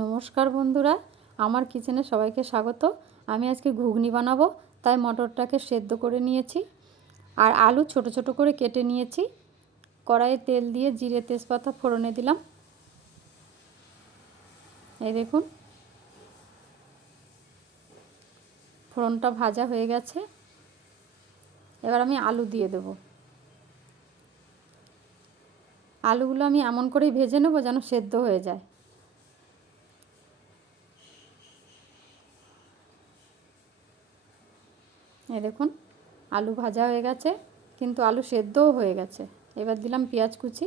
নমস্কার বন্ধুরা, আমার কিচেনে সবাইকে স্বাগত। আমি আজকে ঘুগনি বানাবো, তাই মটরটাকে সেদ্ধ করে নিয়েছি আর আলু ছোট ছোট করে কেটে নিয়েছি। কড়াইয়ে তেল দিয়ে জিরে তেজপাতা ফোড়নে দিলাম। এই দেখুন ফোড়নটা ভাজা হয়ে গেছে। এবার আমি আলু দিয়ে দেব। আলুগুলো আমি এমন করেই ভেজে নেব যেন সেদ্ধ হয়ে যায়। এই দেখুন আলু ভাজা হয়ে গেছে, কিন্তু আলু সেদ্ধও হয়ে গেছে। এবার দিলাম পেঁয়াজ কুচি।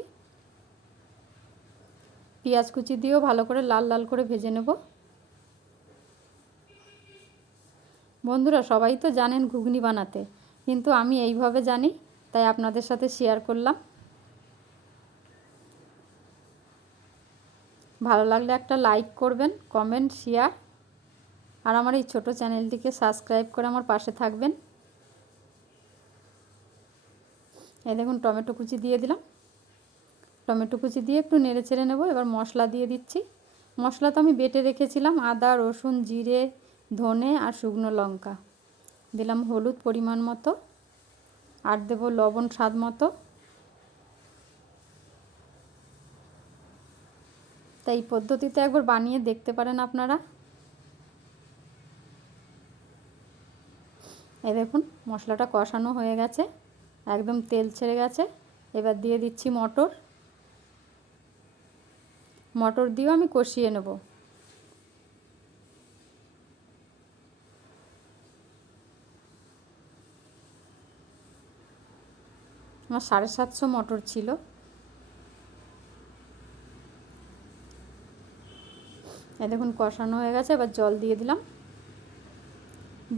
পেঁয়াজ কুচি দিয়েও ভালো করে লাল লাল করে ভেজে নেব। বন্ধুরা, সবাই তো জানেন ঘুগনি বানাতে, কিন্তু আমি এইভাবে জানি, তাই আপনাদের সাথে শেয়ার করলাম। ভালো লাগলে একটা লাইক করবেন, কমেন্ট, শেয়ার, আর আমার এই ছোট চ্যানেলটিকে সাবস্ক্রাইব করে আমার পাশে থাকবেন। এই দেখুন টমেটো কুচি দিয়ে দিলাম। টমেটো কুচি দিয়ে একটু নেড়ে চেড়ে নেব। এবার মশলা দিয়ে দিচ্ছি। মশলা তো আমি বেটে রেখেছিলাম, আদা, রসুন, জিরে, ধনে আর শুকনো লঙ্কা। দিলাম হলুদ পরিমাণ মতো, আর দেব লবণ স্বাদ মতো। তাই এই পদ্ধতিতে একবার বানিয়ে দেখতে পারেন আপনারা। এই দেখুন মশলাটা কষানো হয়ে গেছে, একদম তেল ছেড়ে গেছে। এবার দিয়ে দিচ্ছি মটর। মটর দিয়েও আমি কষিয়ে নেব। আমার 750 মটর ছিল। এই দেখুন কষানো হয়ে গেছে। এবার জল দিয়ে দিলাম।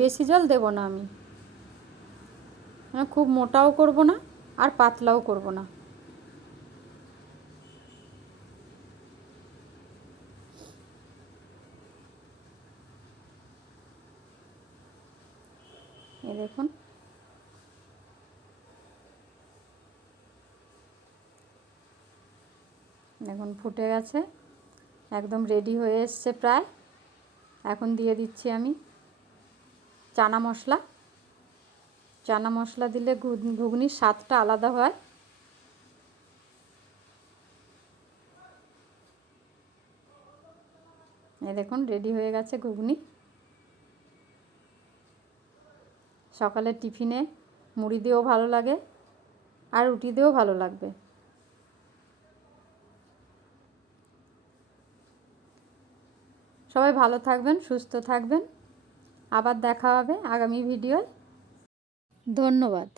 বেশি জল দেব না আমি, খুব মোটাও করব না আর পাতলাও করব না। এই দেখুন এখন ফুটে গেছে, একদম রেডি হয়ে এসছে প্রায়। এখন দিয়ে দিচ্ছি আমি চানা মশলা। চানা মশলা দিলে ঘুগনির স্বাদটা আলাদা হয়। এই দেখুন রেডি হয়ে গেছে ঘুগনি। সকালের টিফিনে মুড়ি দিয়েও ভালো লাগে, আর রুটি দিয়েও ভালো লাগবে। সবাই ভালো থাকবেন, সুস্থ থাকবেন। আবার দেখা হবে আগামী ভিডিওয়। ধন্যবাদ।